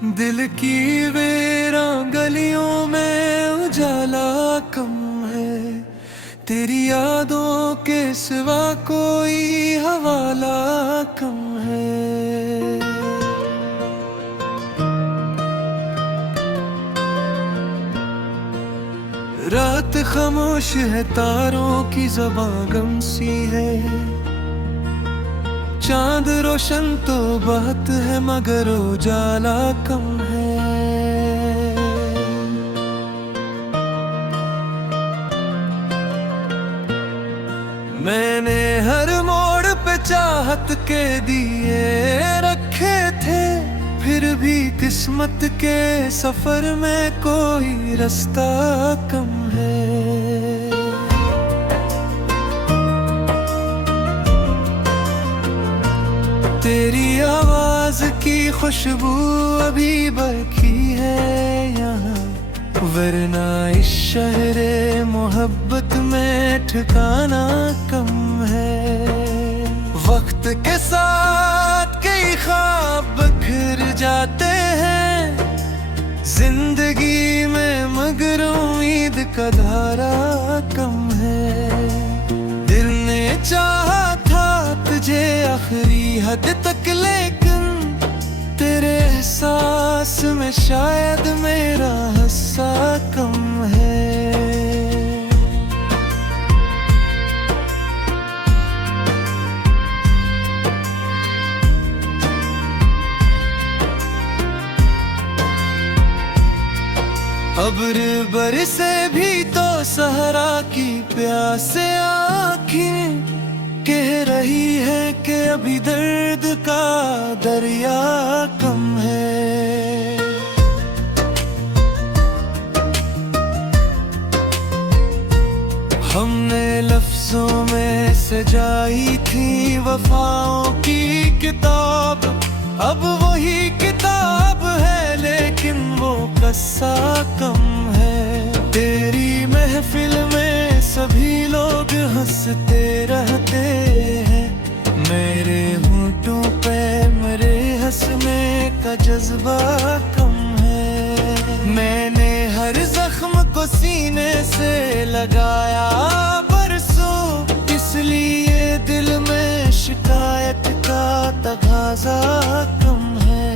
दिल की वीरान गलियों में उजाला कम है, तेरी यादों के सिवा कोई हवाला कम है। रात खामोश है, तारों की ज़बां गम सी है, चांद रोशन तो बात है मगर उजाला कम है। मैंने हर मोड़ पे चाहत के दिए रखे थे, फिर भी किस्मत के सफर में कोई रास्ता कम है। तेरी आवाज की खुशबू अभी बाकी है यहाँ, वरना इस शहरे मोहब्बत में ठिकाना कम है। वक्त के साथ कई ख्वाब बिखर जाते हैं जिंदगी में, मगर उम्मीद का धारा कम है। दिल ने चाहा था तुझे आखिरी हद तक, लेकिन तेरे एहसास में शायद मेरा हिस्सा कम है। अब्र बरसे भी तो सहरा की प्यासे आँखें कह रही है कि अभी दर्द का दरिया कम है। हमने लफ्जों में सजाई थी वफाओं की किताब, अब वही किताब है लेकिन वो कस्सा कम है। तेरी महफिल में सभी लोग हंसते रहते हैं, मेरे होंठों पे मेरे हंसने का जज्बा कम है। मैंने हर जख्म को सीने से लगाया बरसों, इसलिए दिल में शिकायत का तगाजा कम है।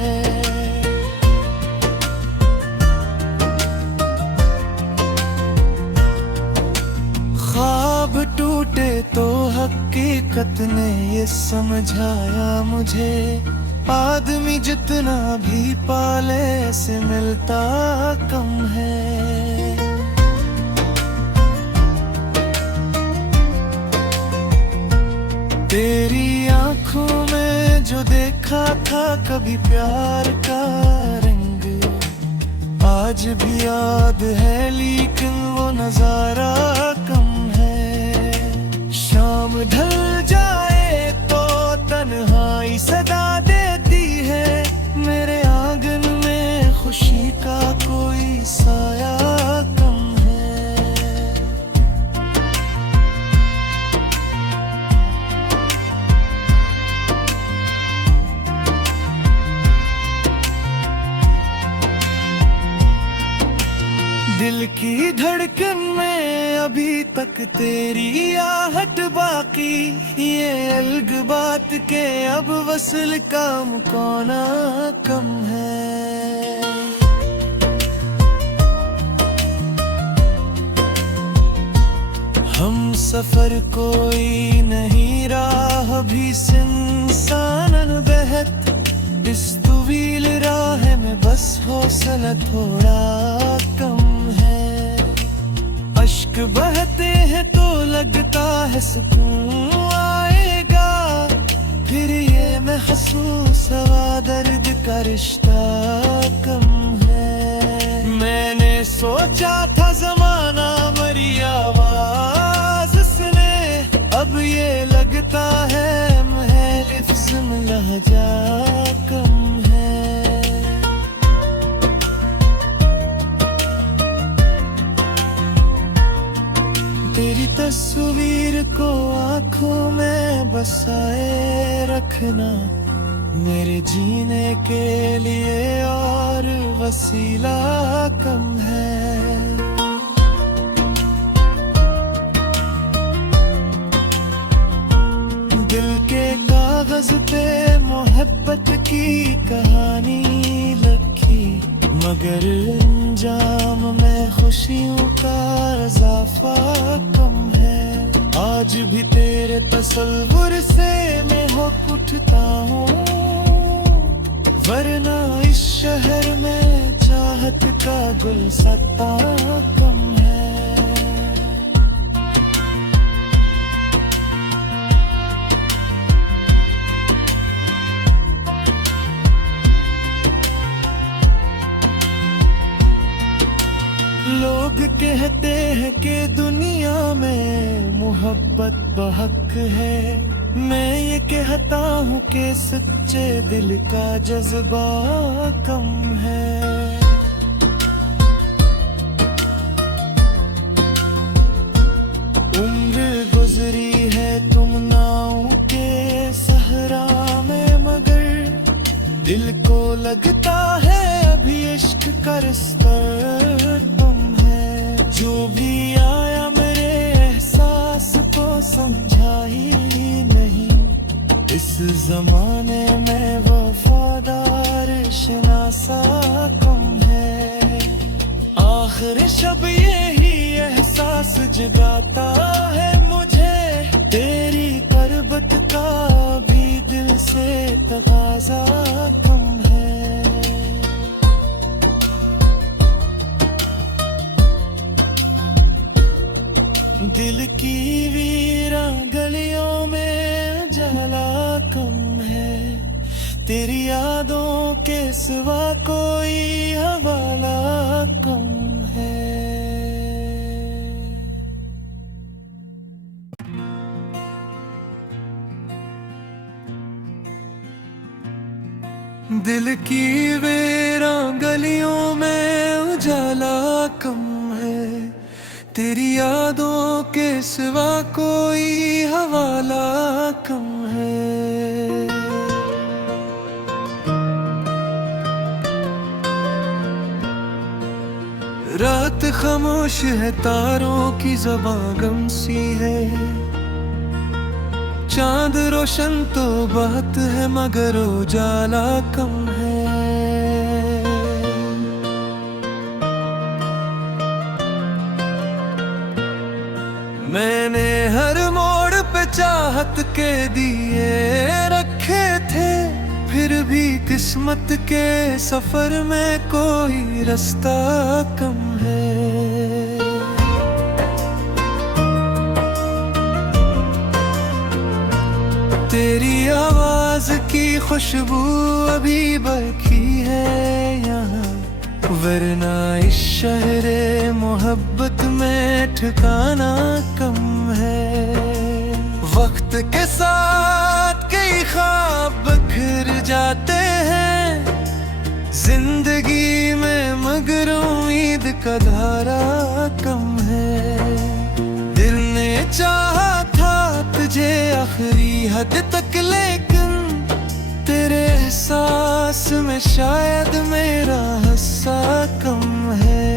ख्वाब टूटे तो हकीकत ने ये समझाया मुझे, आदमी जितना भी पाले से मिलता कम है। तेरी आंखों में जो देखा था कभी प्यार का रंग, आज भी याद है लेकिन वो नजारा कम है। शाम ढल जाए तो तन्हाई सदा देती है, मेरे आंगन में खुशी का कोई साया कम है। दिल की धड़कन में अभी तक तेरी आहट बाकी, ये अलग बात के अब वसल का मुकाना कम है। हम सफर कोई नहीं, राह भी इंसान बहत, इस तवील राह में बस हौसला थोड़ा कम है। अश्क बहते हैं तो लगता है सुकून आएगा, फिर ये महसूस हवा दर्द का रिश्ता कम है। मैंने सोचा था जमाना मरी आवाज सुने, अब ये लगता है महलिफ में लहजा कम है। तेरी तस्वीर को आंखों में बसाए रखना, मेरे जीने के लिए और वसीला कम है। दिल के कागज पे मोहब्बत की कहानी लिखी, मगर अंजाम में खुशियों का इजाफा कम है। आज भी तेरे तसव्वुर से मैं होक उठता हूँ, वरना इस शहर में चाहत का गुलसता कम है। लोग कहते हैं कि दुनिया में मोहब्बत बहक है, मैं ये कहता हूँ कि सच्चे दिल का जज्बा कम है। उम्र गुजरी है तुम नाव के सहरा में, मगर दिल को लगता है अभी इश्क का रिश्ता तुम है। जो भी आया मेरे एहसास को समझा ही नहीं, इस जमाने में वफादार शनासा कम है। आखिर शब यही एहसास जगाता है मुझे, तेरी करबत का भी दिल से तकाजा कम है। दिल की वीरां गलियों में उजाला कम है, तेरी यादों के सिवा कोई हवाला कम है। दिल की वीरां गलियों में उजाला कम है, तेरी यादों के सिवा कोई हवाला कम है। रात खामोश है, तारों की ज़बां गम सी है, चांद रोशन तो बात है मगर उजाला कम है। मैंने हर मोड़ पे चाहत के दिए रखे थे, फिर भी किस्मत के सफर में कोई रास्ता कम है। तेरी आवाज की खुशबू अभी बरखी है यहाँ, वरना इस शहरे मोहब्बत में ठिकाना कम है। वक्त के साथ कई ख्वाब बिखर जाते हैं जिंदगी में, मगर उम्मीद का धारा कम है। दिल ने चाहा था तुझे आखिरी हद तक, लेकिन तेरे एहसास में शायद मेरा हिस्सा कम है।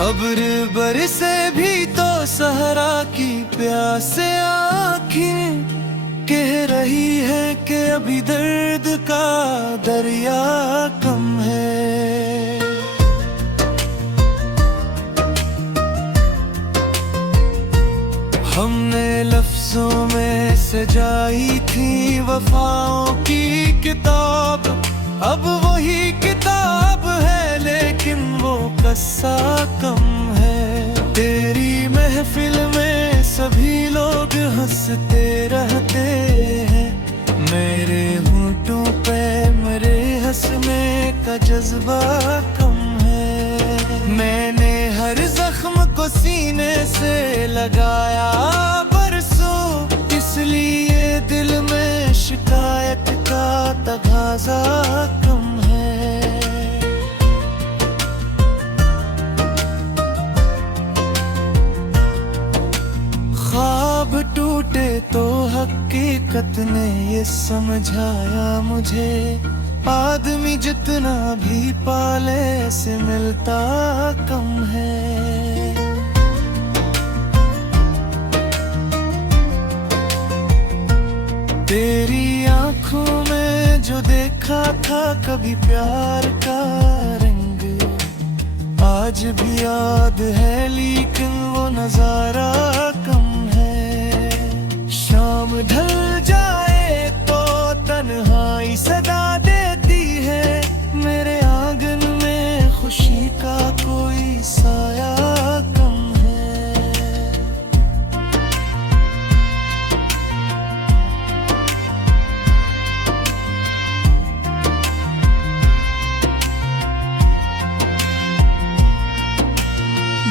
अब्र बरसे भी तो सहरा की प्यासे आँखें कह रही है कि अभी दर्द का दरिया कम है। हमने लफ्जों में सजाई थी वफाओं की किताब, अब वही किताब है लेकिन वो कस्सा कम है। तेरी महफिल में सभी लोग हंसते रहते हैं, मेरे होंठों पे मेरे हंसने का जज्बा कम है। मैंने हर जख्म को सीने से लगाया बरसों, इसलिए दिल में शिकायत का तगाजा कम है। समझाया मुझे, आदमी जितना भी पाले से मिलता कम है। तेरी आंखों में जो देखा था कभी प्यार का रंग, आज भी याद है लेकिन वो नजारा कम है। शाम ढल जाए तो तन्हाई सदा देती है, मेरे आंगन में खुशी का कोई साया कम है।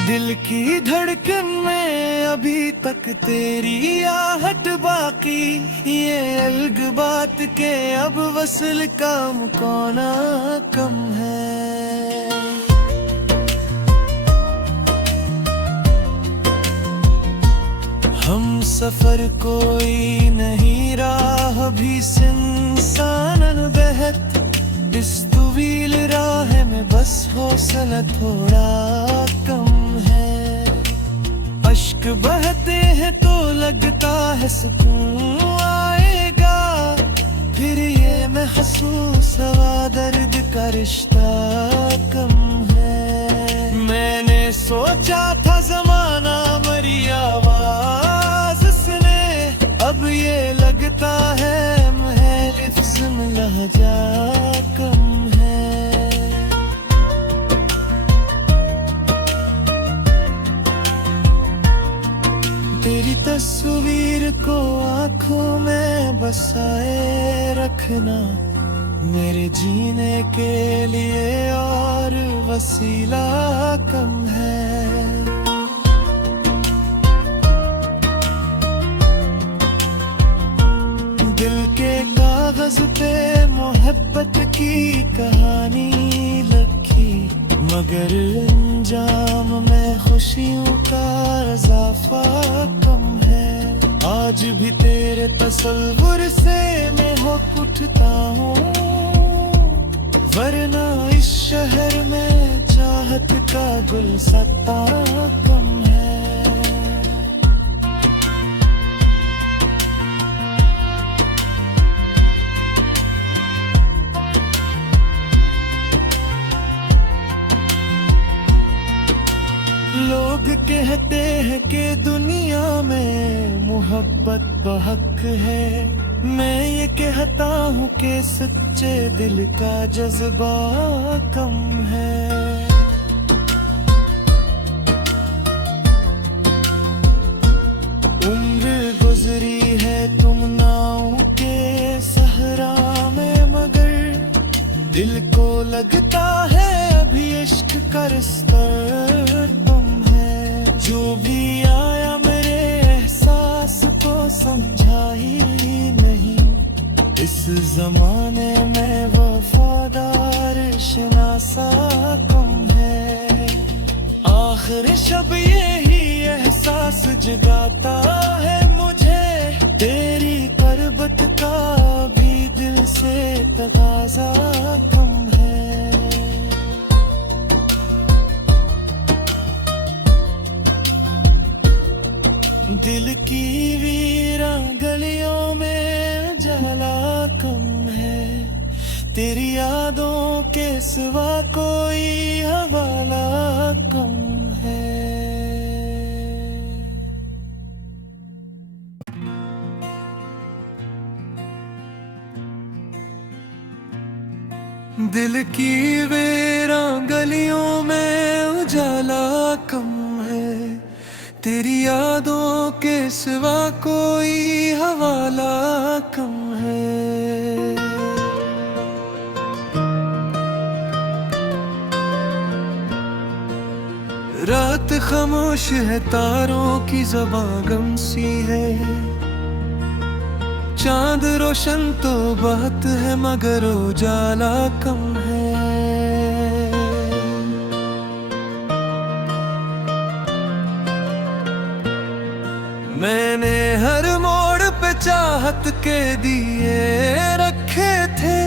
दिल की धड़कन में अभी तक तेरी आहट बाकी, ये अलग बात के अब वसल का मुकाना कम है। हम सफर कोई नहीं, राह भी इंसान बहत, इस तवील राह में बस हौसला थोड़ा कम है। अश्क बहते हैं तो लगता है सुकून आएगा, फिर ये महसूस हुआ दर्द का रिश्ता कम है। मैंने सोचा था जमाना मरी आवाज सुने, अब ये लगता है महलिफ में लहजा कम है। तेरी तस्वीर को आंखों में बसाए रखना, मेरे जीने के लिए और वसीला कम है। दिल के कागज पे मोहब्बत की कहानी लिखी, मगर अंजाम में खुशियों का इजाफा कम है। आज भी तेरे तसव्वुर से मैं होक उठता हूँ, वरना इस शहर में चाहत का गुलसता कम है। लोग कहते हैं कि दुनिया में मोहब्बत बहक है, मैं ये कहता हूँ कि सच्चे दिल का जज्बा कम है। उम्र गुजरी है तुम नाव के सहरा में, मगर दिल को लगता है अभी इश्क का रिश्ता तुम है। जो भी आया मेरे एहसास को समझा ही नहीं, इस जमाने में वफादार शनासा कम है। आखिर शब यही एहसास जगाता है मुझे, तेरी करबत का भी दिल से तकाजा कम है। दिल की वीरान गलियों में उजाला कम है, तेरी यादों के सिवा कोई हवाला कम है। दिल की वीरान गलियों में उजाला कम है, तेरी यादों के सिवा कोई हवाला कम है। रात खामोश है, तारों की ज़बां गम सी है, चांद रोशन तो बात है मगर उजाला कम है। मैंने हर मोड़ पे चाहत के दिए रखे थे,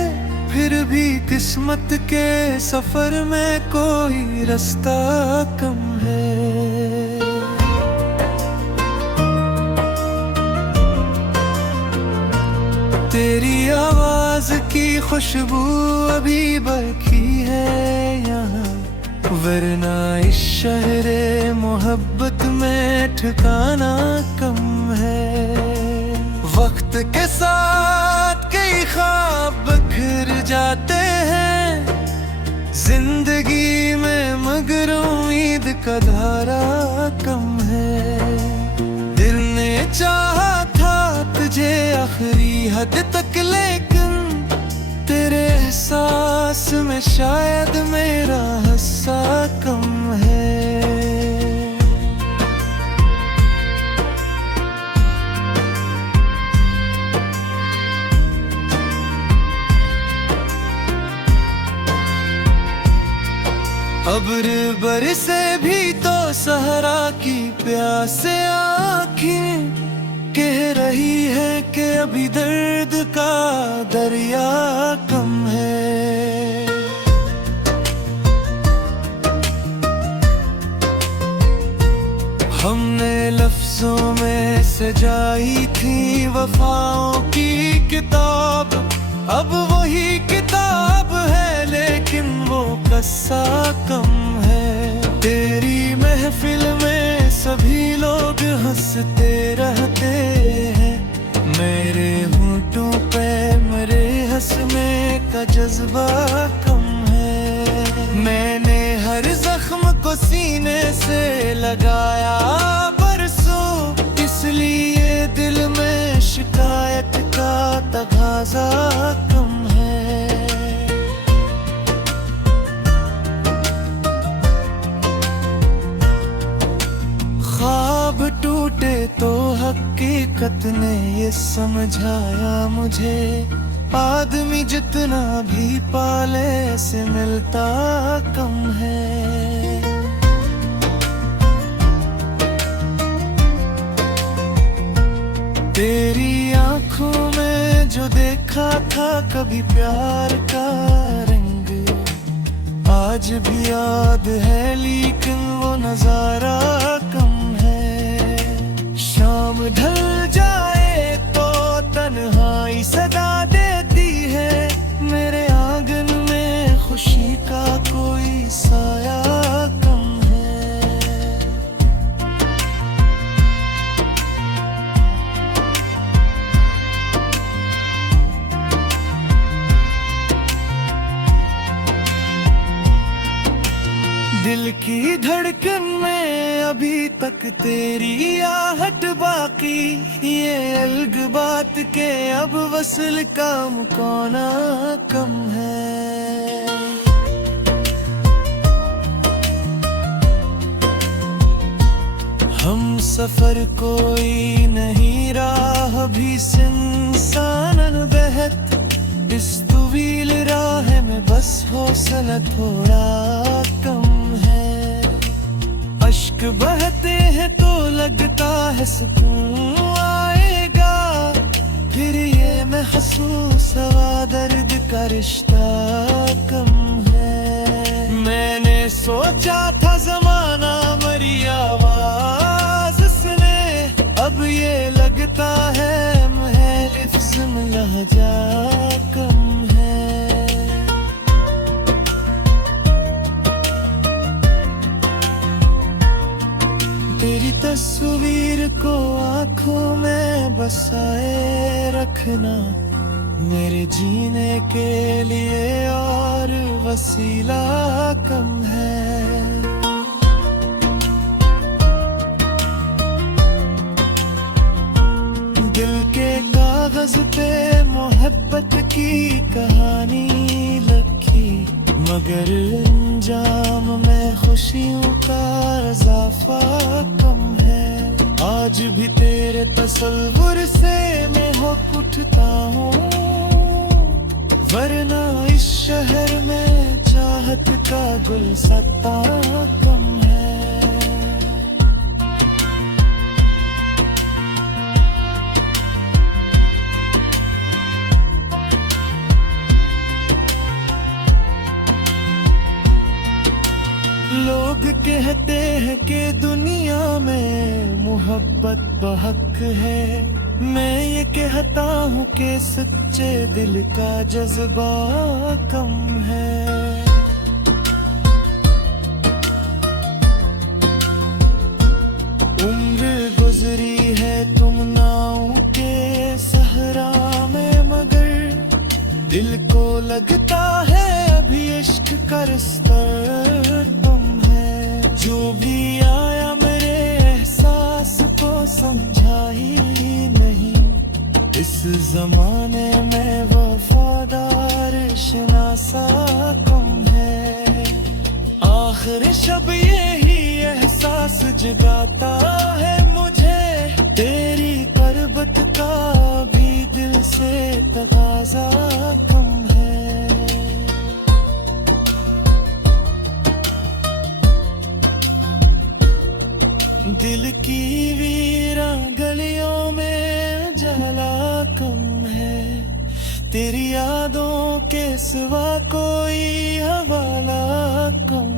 फिर भी किस्मत के सफर में कोई रास्ता कम है। तेरी आवाज की खुशबू अभी बरकी है यहाँ, वरना इस शहरे मोहब्बत में ठिकाना कम है। वक्त के साथ कई ख्वाब बिखर जाते हैं जिंदगी में, मगर उम्मीद का धारा कम है। दिल ने चाहा था तुझे आखिरी हद तक, लेकिन तेरे एहसास में शायद मेरा हिस्सा कम है। अब्र बरसे भी तो सहरा की प्यासे आँखें कह रही है कि अभी दर्द का दरिया कम है। हमने लफ्जों में सजाई थी वफाओं की किताब, अब वही किताब है लेकिन वो कस्सा कम है। तेरी महफिल में सभी लोग हंसते रहते हैं, मेरे होंठों पे मेरे हंसने का जज्बा कम है। मैंने हर जख्म को सीने से लगाया बरसों, इसलिए दिल में शिकायत का तगाजा कम है। ख्वाब टूटे तो हकीकत ने ये समझाया मुझे, आदमी जितना भी पाले से मिलता कम है। तेरी आंखों में जो देखा था कभी प्यार का रंग, आज भी याद है लेकिन वो नजारा कम है। शाम ढल जाए तो तन्हाई सदा देती है, मेरे आंगन में खुशी का कोई साया कम है। दिल की धड़कन में अभी तक तेरी आहट बाकी, ये अलग बात के अब वसल का मुकाना कम है। हम सफर कोई नहीं, राह भी इंसान बहत, इस तवील राह में बस हौसला थोड़ा कम है। अश्क बहते हैं तो लगता है सुकून आएगा, फिर ये महसूस हुआ दर्द का रिश्ता कम है। मैंने सोचा था जमाना मरी आवाज सुने, अब ये लगता है महलिफ में लहजा कम है। तेरी तस्वीर को आंखों में बसाए रखना, मेरे जीने के लिए और वसीला कम है। दिल के कागज पे मोहब्बत की कहानी लिखी, मगर अंजाम में खुशियों का इजाफा कम है। आज भी तेरे तसव्वुर से मैं होक उठता हूँ, वरना इस शहर में चाहत का गुलसता कम है। लोग कहते हैं कि दुनिया में मोहब्बत बहक है, मैं ये कहता हूँ कि सच्चे दिल का जज्बा कम है। उम्र गुजरी है तुम नाव के सहरा में, मगर दिल को लगता है अभी इश्क का रिश्ता कम है। जो भी आया मेरे एहसास को समझा ही नहीं, इस जमाने में वफादार शनासा कम है। आखिर शब यही एहसास जगाता है मुझे, तेरी करबत का भी दिल से तकाजा कम है। दिल की वीरां गलियों में उजाला कम है, तेरी यादों के सिवा कोई हवाला कम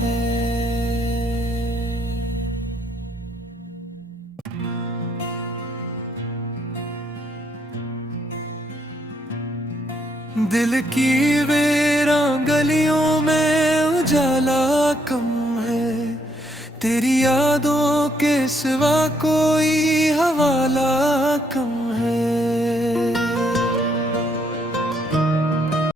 है। दिल की वीरां गलियों में उजाला कम है, तेरी यादों के सिवा कोई हवाला कम है।